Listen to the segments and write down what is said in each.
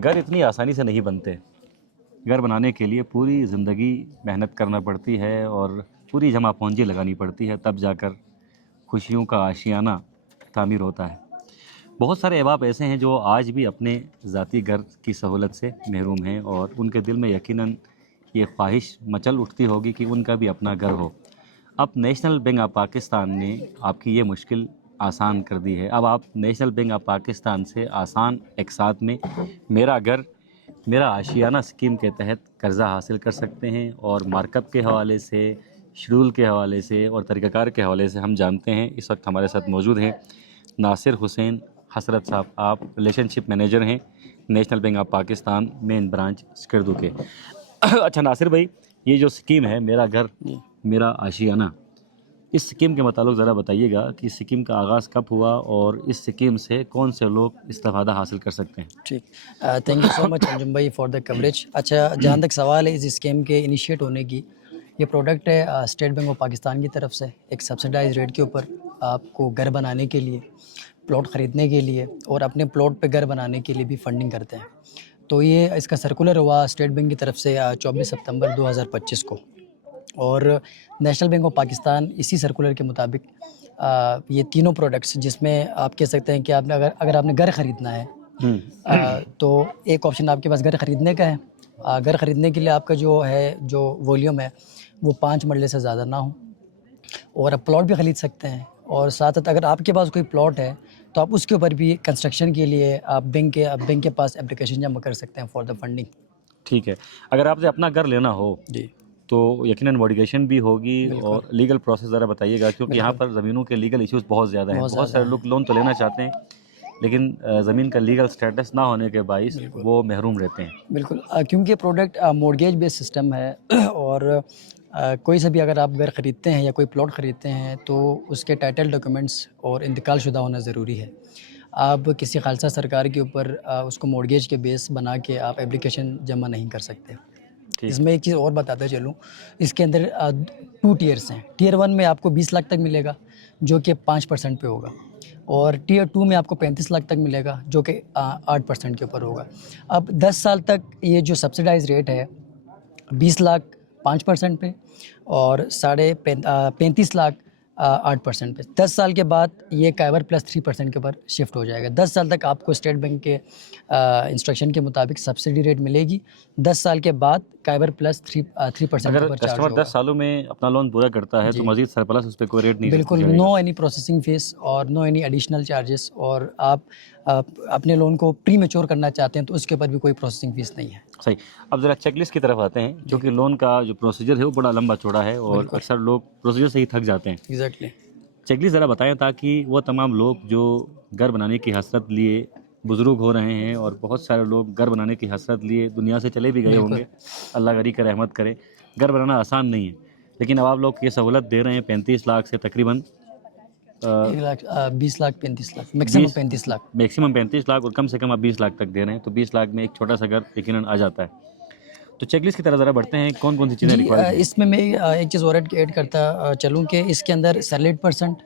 घर इतनी आसानी से नहीं बनते। घर बनाने के लिए पूरी ज़िंदगी मेहनत करना पड़ती है और पूरी जमा पूंजी लगानी पड़ती है, तब जाकर खुशियों का आशियाना तामीर होता है। बहुत सारे अहबाब ऐसे हैं जो आज भी अपने ज़ाती घर की सहूलत से महरूम हैं और उनके दिल में यकीनन ये ख्वाहिश मचल उठती होगी कि उनका भी अपना घर हो। अब नेशनल बैंक ऑफ पाकिस्तान ने आपकी ये मुश्किल आसान कर दी है। अब आप नेशनल बैंक ऑफ पाकिस्तान से आसान एक साथ में मेरा घर मेरा आशियाना स्कीम के तहत कर्ज़ा हासिल कर सकते हैं और मार्कअप के हवाले से, शेड्यूल के हवाले से और तरीक़ाकार के हवाले से हम जानते हैं। इस वक्त हमारे साथ मौजूद हैं नासिर हुसैन हसरत साहब। आप रिलेशनशिप मैनेजर हैं national bank of Pakistan main branch Skardu के। अच्छा नासिर भाई, ये जो स्कीम है मेरा घर मेरा आशियाना, इस स्कीम के मुताबिक ज़रा बताइएगा कि इस स्कीम का आगाज़ कब हुआ और इस स्कीम से कौन से लोग इस्तेफ़ादा हासिल कर सकते हैं। ठीक, thank you so much Anjum भाई फॉर द कवरेज। अच्छा, जहाँ तक सवाल है इस स्कीम के इनिशिएट होने की, ये प्रोडक्ट है स्टेट बैंक ऑफ पाकिस्तान की तरफ से एक सब्सिडाइज रेट के ऊपर आपको घर बनाने के लिए, प्लॉट ख़रीदने के लिए और अपने प्लॉट पे घर बनाने के लिए भी फंडिंग करते हैं। तो ये इसका सर्कुलर हुआ स्टेट बैंक की तरफ से 24 सितंबर 2025 को, और नेशनल बैंक ऑफ पाकिस्तान इसी सर्कुलर के मुताबिक ये तीनों प्रोडक्ट्स, जिसमें आप कह सकते हैं कि आपने अगर आपने घर ख़रीदना है तो एक ऑप्शन आपके पास घर ख़रीदने का है। घर ख़रीदने के लिए आपका जो वॉल्यूम है वो 5 मरले से ज़्यादा ना हो, और आप प्लॉट भी ख़रीद सकते हैं। और साथ साथ अगर आपके पास कोई प्लॉट है तो आप उसके ऊपर भी कंस्ट्रक्शन के लिए आप बैंक के पास एप्लीकेशन जमा कर सकते हैं फॉर द फंडिंग। ठीक है, अगर आपसे अपना घर लेना हो जी तो यकीनन मॉडिफिकेशन भी होगी और लीगल प्रोसेस ज़रा बताइएगा, क्योंकि यहाँ पर ज़मीनों के लीगल इश्यूज़ बहुत ज़्यादा हैं। बहुत सारे लोग लोन तो लेना चाहते हैं लेकिन ज़मीन का लीगल स्टेटस ना होने के बाइस वो महरूम रहते हैं। बिल्कुल, क्योंकि प्रोडक्ट मॉर्गेज बेस्ड सिस्टम है और कोई से भी अगर आप घर ख़रीदते हैं या कोई प्लॉट ख़रीदते हैं तो उसके टाइटल डॉक्यूमेंट्स और इंतकाल शुदा होना ज़रूरी है। आप किसी खालसा सरकार के ऊपर उसको मॉर्गेज के बेस बना के आप एप्लीकेशन जमा नहीं कर सकते। इसमें एक चीज़ और बताता चलूँ, इसके अंदर 2 टियर्स हैं। टियर 1 में आपको 20 लाख तक मिलेगा जो कि 5% पे होगा, और टियर 2 में आपको 35 लाख तक मिलेगा जो कि 8% के ऊपर होगा। अब 10 साल तक ये जो सब्सिडाइज रेट है 20 लाख 5% पे और 35 लाख 8% पे। 10 साल के बाद ये काइबर प्लस 3% के ऊपर शिफ्ट हो जाएगा। 10 साल तक आपको स्टेट बैंक के इंस्ट्रक्शन के मुताबिक सब्सिडी रेट मिलेगी। 10 साल के बाद काइबर प्लस 3% के अगर ऊपर चार्ज कस्टमर होगा। 10 सालों में अपना लोन पूरा करता है तो मजीद सरप्लस उस पर कोई रेट नहीं बिल्कुल, लगेगा। नो एनी प्रोसेसिंग फीस और नो एनी एडिशनल चार्जेस, और आप अपने लोन को प्री मैच्योर करना चाहते हैं तो उसके ऊपर भी कोई प्रोसेसिंग फ़ीस नहीं है। सही। अब ज़रा चेकलिस्ट की तरफ आते हैं, क्योंकि लोन का जो प्रोसीजर है वो बड़ा लंबा चौड़ा है और अक्सर लोग प्रोसीजर से ही थक जाते हैं। एग्जैक्टली। चेकलिस्ट ज़रा बताएं ताकि वो तमाम लोग जो घर बनाने की हसरत लिए बुज़ुर्ग हो रहे हैं, और बहुत सारे लोग घर बनाने की हसरत लिए दुनिया से चले भी गए होंगे, अल्लाह गनी कर रहमत करे। घर बनाना आसान नहीं है, लेकिन अब आप लोग ये सहूलत दे रहे हैं 35 लाख से तकरीबन 20 लाख 35 लाख, मैक्सिमम 35 लाख। मैक्सिमम 35 लाख और कम से कम आप 20 लाख तक दे रहे हैं, तो 20 लाख में एक छोटा सा घर यकीनन आ जाता है। तो चेकलिस्ट की तरह ज़रा बढ़ते हैं, कौन कौन सी चीज़ें रिक्वायर्ड हैं? इसमें मैं एक चीज़ और ऐड करता चलूँ कि इसके अंदर सैलरीड पर्सन,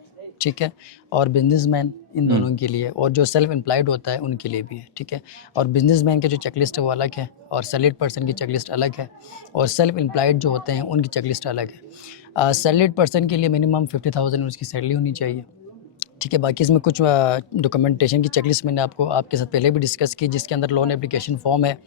ठीक है, और बिजनेसमैन, इन दोनों के लिए, और जो सेल्फ एम्प्लॉयड होता है उनके लिए भी है, ठीक है। और बिजनेसमैन के जो चेकलिस्ट है वो अलग है, और सैलरीड पर्सन की चेकलिस्ट अलग है, और सेल्फ एम्प्लॉयड जो होते हैं उनकी चेकलिस्ट अलग है। सैलरीड पर्सन के लिए मिनिमम 50,000 उसकी सैलरी होनी चाहिए, ठीक है। बाकी इसमें कुछ डॉक्यूमेंटेशन की चेकलिस्ट मैंने आपके साथ पहले भी डिस्कस की, जिसके अंदर लोन एप्लीकेशन फॉर्म है,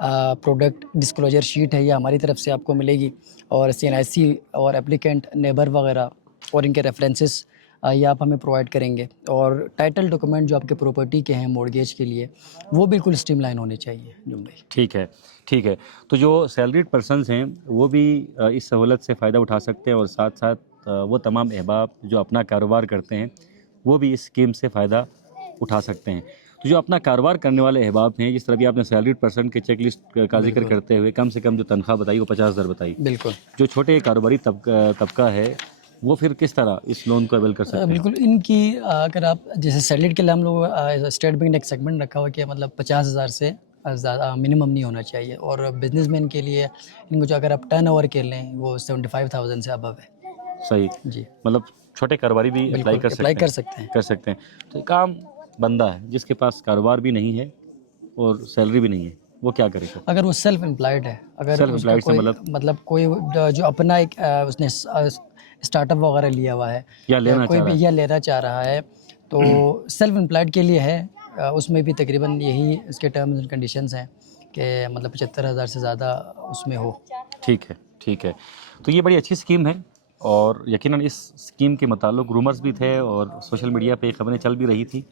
प्रोडक्ट डिस्क्लोजर शीट है, ये हमारी तरफ से आपको मिलेगी, और CNIC और एप्लीकेंट नेबर वगैरह और इनके रेफरेंसेस ये आप हमें प्रोवाइड करेंगे, और टाइटल डॉक्यूमेंट जो आपके प्रॉपर्टी के हैं मॉर्गेज के लिए वो बिल्कुल स्ट्रीमलाइन होने चाहिए। भाई ठीक है, ठीक है। तो जो सैलरीड पर्सनस हैं वो भी इस सहूलत से फ़ायदा उठा सकते हैं, और साथ साथ वो तमाम अहबाब जो अपना कारोबार करते हैं वो भी इस स्कीम से फ़ायदा उठा सकते हैं। तो जो अपना कारोबार करने वाले अहबाब हैं, जिस तरह भी आपने सैलरीड पर्सन के चेकलिस्ट का जिक्र करते हुए कम से कम जो तनख्वाह बताई वो 50,000 बताई, बिल्कुल। जो छोटे कारोबारी तबका है वो फिर किस तरह इस लोन को अवेल कर सकते हैं? बिल्कुल, इनकी अगर आप जैसे सैलरीड के लिए हम लोग स्टेट बैंक ने एक सेगमेंट रखा हुआ कि मतलब 50,000 से ज़्यादा मिनिमम नहीं होना चाहिए, और बिजनेसमैन के लिए इनको जो अगर आप टर्न ओवर के लें वो 75,000 से अबव है। सही जी, मतलब छोटे कारोबारी भी अप्लाई कर सकते हैं। सकते हैं। कर सकते हैं। तो एक आम बंदा है जिसके पास कारोबार भी नहीं है اور سیلری بھی نہیں ہے، وہ کیا کرے گا؟ اگر وہ سیلف امپلائڈ ہے، اگر سیلف اس کا امپلائڈ سے کوئی مطلب کوئی جو اپنا ایک اس نے اسٹارٹ اپ وغیرہ لیا ہوا ہے یا لینا کوئی چاہ رہا بھی ہے؟ یا لینا چاہ رہا ہے تو سیلف امپلائڈ کے لیے ہے، اس میں بھی تقریباً یہی اس کے ٹرمز اینڈ کنڈیشنز ہیں کہ مطلب 75,000 سے زیادہ اس میں ہو۔ ٹھیک ہے، ٹھیک ہے، تو یہ بڑی اچھی اسکیم ہے، اور یقیناً اس اسکیم کے متعلق رومرز بھی تھے اور سوشل میڈیا پہ خبریں چل بھی رہی تھی۔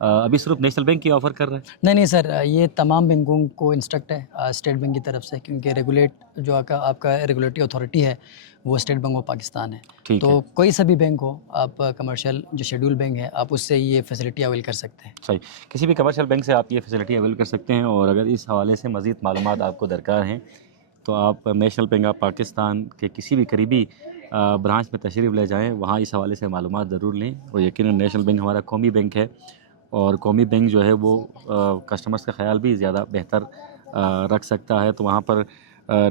ابھی صرف نیشنل بینک کی آفر کر رہے ہیں؟ نہیں سر، یہ تمام بینکوں کو انسٹرکٹ ہے اسٹیٹ بینک کی طرف سے، کیونکہ ریگولیٹ جو آپ کا ریگولیٹری اتھارٹی ہے وہ اسٹیٹ بینک آف پاکستان ہے۔ ٹھیک ہے، تو کوئی سا بھی بینک ہو، آپ کمرشل جو شیڈول بینک ہے آپ اس سے یہ فیسلٹی اویل کر سکتے ہیں۔ صحیح، کسی بھی کمرشل بینک سے آپ یہ فیسلٹی اویل کر سکتے ہیں، اور اگر اس حوالے سے مزید معلومات آپ کو درکار ہیں تو آپ نیشنل بینک آف پاکستان کے کسی بھی قریبی برانچ میں تشریف لے جائیں، وہاں اس حوالے سے معلومات ضرور لیں۔ اور یقیناً نیشنل بینک ہمارا قومی بینک ہے، اور قومی بینک جو ہے وہ کسٹمرز کا خیال بھی زیادہ بہتر رکھ سکتا ہے، تو وہاں پر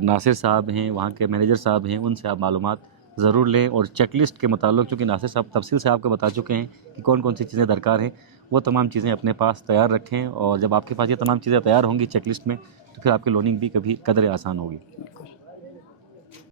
ناصر صاحب ہیں، وہاں کے مینیجر صاحب ہیں، ان سے آپ معلومات ضرور لیں، اور چیک لسٹ کے متعلق چونکہ ناصر صاحب تفصیل سے آپ کو بتا چکے ہیں کہ کون کون سی چیزیں درکار ہیں، وہ تمام چیزیں اپنے پاس تیار رکھیں، اور جب آپ کے پاس یہ تمام چیزیں تیار ہوں گی چیک لسٹ میں تو پھر آپ کی لوننگ بھی کبھی قدرے آسان ہوگی۔